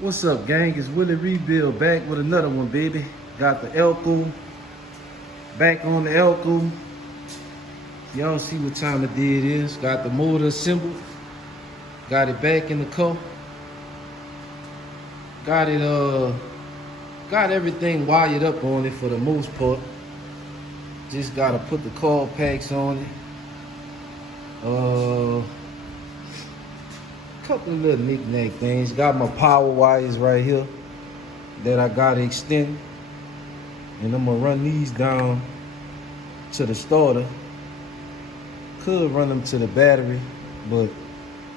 What's up, gang? It's Willie Rebuild back with another one, baby. Got the Elco, back on the Elco. Y'all see what time of day it is. Got the motor assembled. Got it back in the car. Got it, got everything wired up on it for the most part. Just gotta put the coil packs on it. Couple of little knick-knack things. Got my power wires right here that I gotta extend, and I'm gonna run these down to the starter. Could run them to the battery, but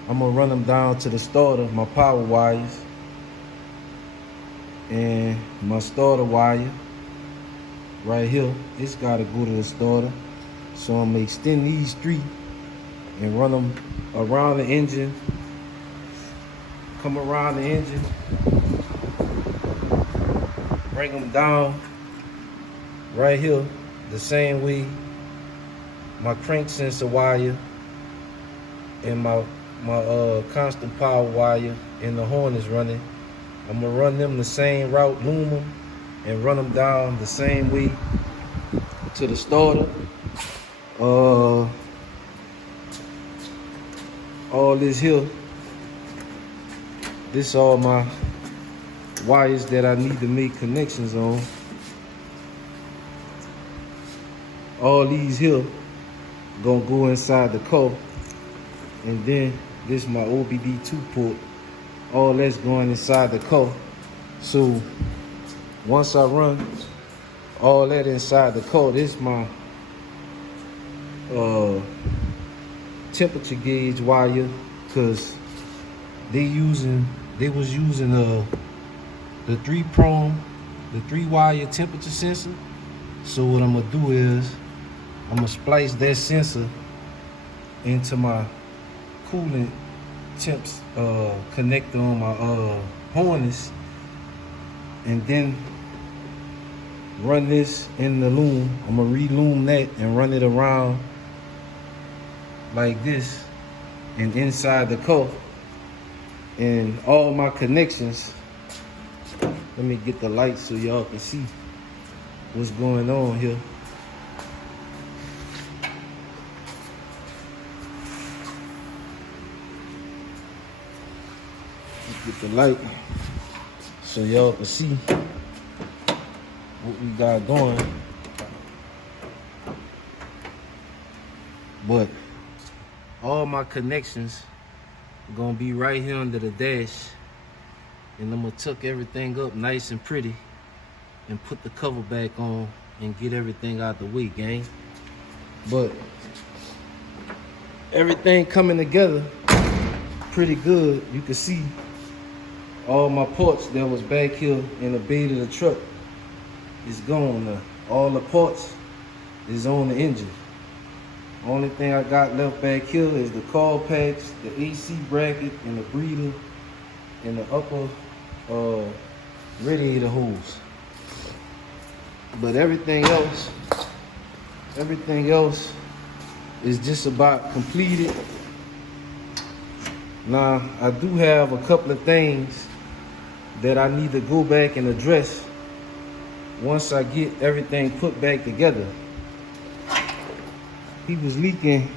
I'm gonna run them down to the starter, my power wires, and my starter wire right here. It's gotta go to the starter, so I'm gonna extend these three and run them around the engine. Come around the engine, bring them down right here the same way my crank sensor wire and my constant power wire and the horn is running. I'm gonna run them the same route, loom them, and run them down the same way to the starter. All this here, this all my wires that I need to make connections on. All these here gonna go inside the car, and then this my OBD2 port. All that's going inside the car. So once I run all that inside the car, this my temperature gauge wire, cause they was using the three wire temperature sensor. So what I'm gonna do is I'm gonna splice that sensor into my coolant temps connector on my harness, and then run this in the loom. I'm gonna re-loom that and run it around like this and inside the car. And all my connections, let me get the light so y'all can see what's going on here. Let's get the light so y'all can see what we got going. But all my connections gonna be right here under the dash, and I'm gonna tuck everything up nice and pretty and put the cover back on and get everything out the way, gang. But everything coming together pretty good. You can see all my parts that was back here in the bed of the truck is gone now. All the parts is on the engine. Only thing I got left back here is the coil packs, the AC bracket, and the breather, and the upper radiator hose. But everything else is just about completed. Now, I do have a couple of things that I need to go back and address once I get everything put back together. He was leaking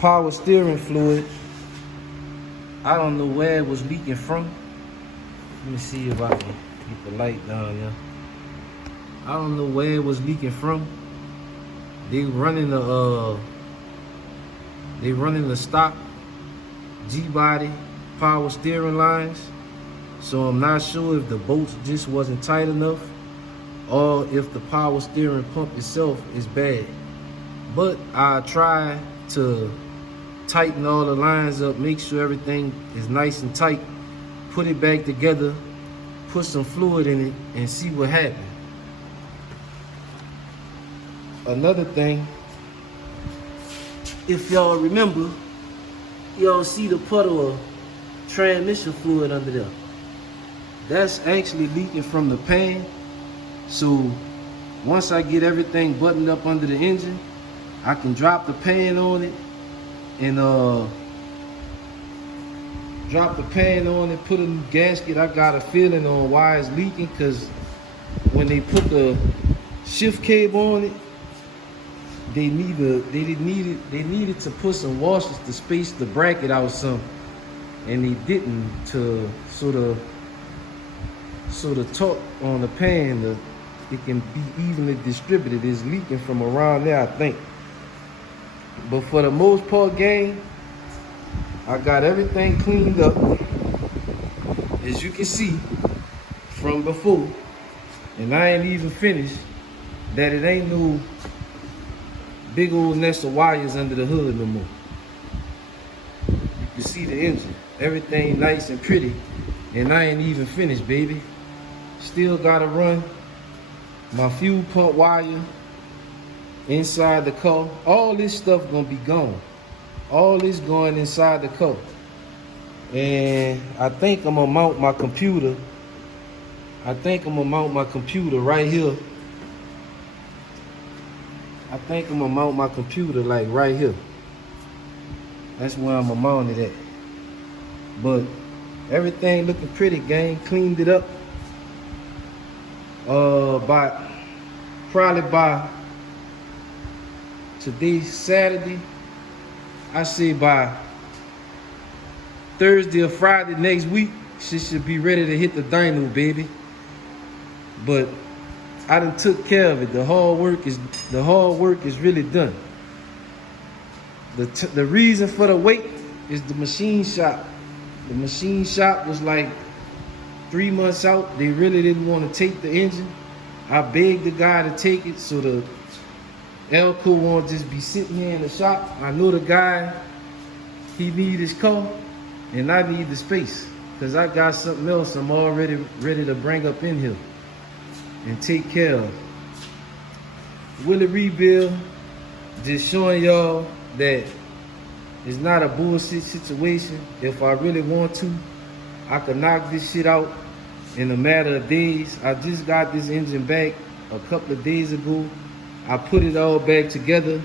power steering fluid. I don't know where it was leaking from. Let me see if I can get the light down here. I don't know where it was leaking from. They running the stock G-body power steering lines. So I'm not sure if the bolts just wasn't tight enough or if the power steering pump itself is bad. But I try to tighten all the lines up, make sure everything is nice and tight, put it back together, put some fluid in it, and see what happens. Another thing, if y'all remember, y'all see the puddle of transmission fluid under there. That's actually leaking from the pan. So once I get everything buttoned up under the engine, I can drop the pan on it and Drop the pan on it, put a new gasket. I got a feeling on why it's leaking, because when they put the shift cable on it, they needed to put some washers to space the bracket out some, and they didn't, to sort of torque on the pan, it can be evenly distributed. It's leaking from around there, I think. But for the most part, gang, I got everything cleaned up, as you can see from before. And I ain't even finished that it ain't no big old nest of wires under the hood no more. You can see the engine, everything nice and pretty, and I ain't even finished, baby. Still gotta run my fuel pump wire inside the car. All this stuff gonna be gone. All this going inside the car. And I think I'm gonna mount my computer. Right here. I think I'm gonna mount my computer like right here. That's where I'm gonna mount it at. But everything looking pretty, gang. Cleaned it up. Probably by today's Saturday, I say by Thursday or Friday next week, she should be ready to hit the dyno, baby. But I done took care of it. The hard work is really done. The reason for the wait is the machine shop. The machine shop was like 3 months out. They really didn't want to take the engine. I begged the guy to take it, so the Elco won't just be sitting here in the shop. I know the guy, he need his car, and I need the space, because I got something else I'm already ready to bring up in here and take care of. Willie Rebuild, just showing y'all that it's not a bullshit situation. If I really want to, I could knock this shit out in a matter of days. I just got this engine back a couple of days ago. I put it all back together.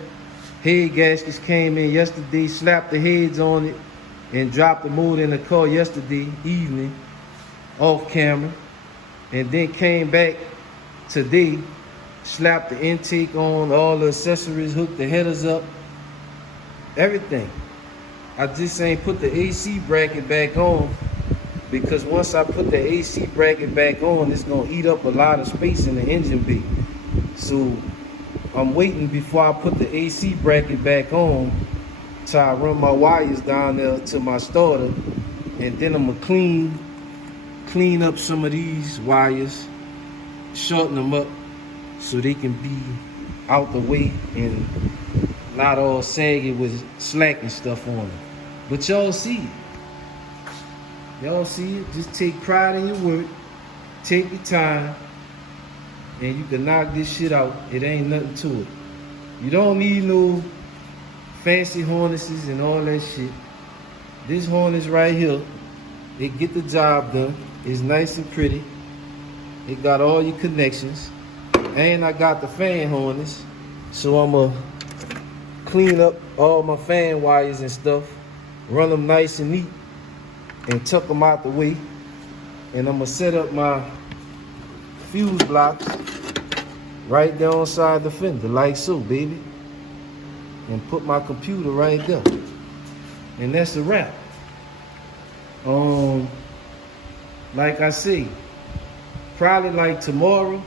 Head gaskets came in yesterday, slapped the heads on it, and dropped the motor in the car yesterday evening, off camera. And then came back today, slapped the intake on, all the accessories, hooked the headers up, everything. I just ain't put the AC bracket back on, because once I put the AC bracket back on, it's gonna eat up a lot of space in the engine bay. So I'm waiting before I put the AC bracket back on till I run my wires down there to my starter, and then I'm gonna clean up some of these wires, shorten them up so they can be out the way and not all saggy with slack and stuff on them. But y'all see it. Y'all see it. Just take pride in your work. Take your time. And you can knock this shit out. It ain't nothing to it. You don't need no fancy harnesses and all that shit. This harness right here, it get the job done. It's nice and pretty. It got all your connections. And I got the fan harness. So I'm going to clean up all my fan wires and stuff. Run them nice and neat. And tuck them out the way. And I'm going to set up my fuse blocks right there on side the fender, like so, baby. And put my computer right there. And that's a wrap. Like I say, probably like tomorrow,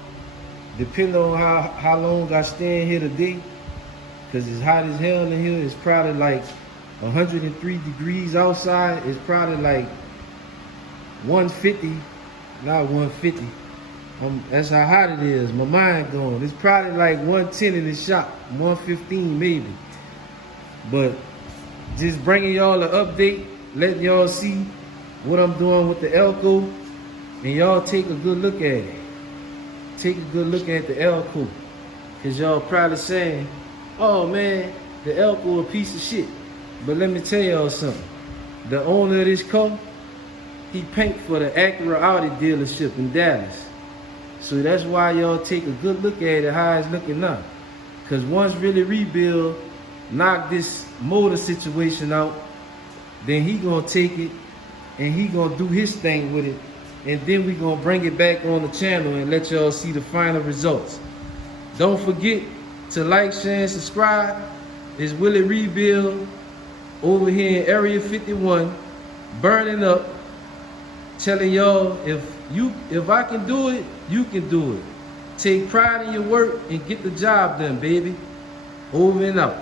depending on how long I stay in here today, because it's hot as hell in here. It's probably like 103 degrees outside. It's probably like 150, not 150. That's how hot it is. My mind going. It's probably like 110 in the shop, 115 maybe. But just bringing y'all an update, letting y'all see what I'm doing with the Elco, and y'all take a good look at it. Take a good look at the Elco, because y'all probably saying, oh man, the Elco a piece of shit. But let me tell y'all something. The owner of this car, he paint for the Acura Audi dealership in Dallas. So that's why y'all take a good look at it, how it's looking now. Because once Really Rebuild knock this motor situation out, then he gonna take it and he gonna do his thing with it, and then we gonna bring it back on the channel and let y'all see the final results. Don't forget to like, share, and subscribe. It's Willie Rebuild over here in Area 51, burning up, telling y'all if I can do it, you can do it. Take pride in your work and get the job done, baby. Over and out.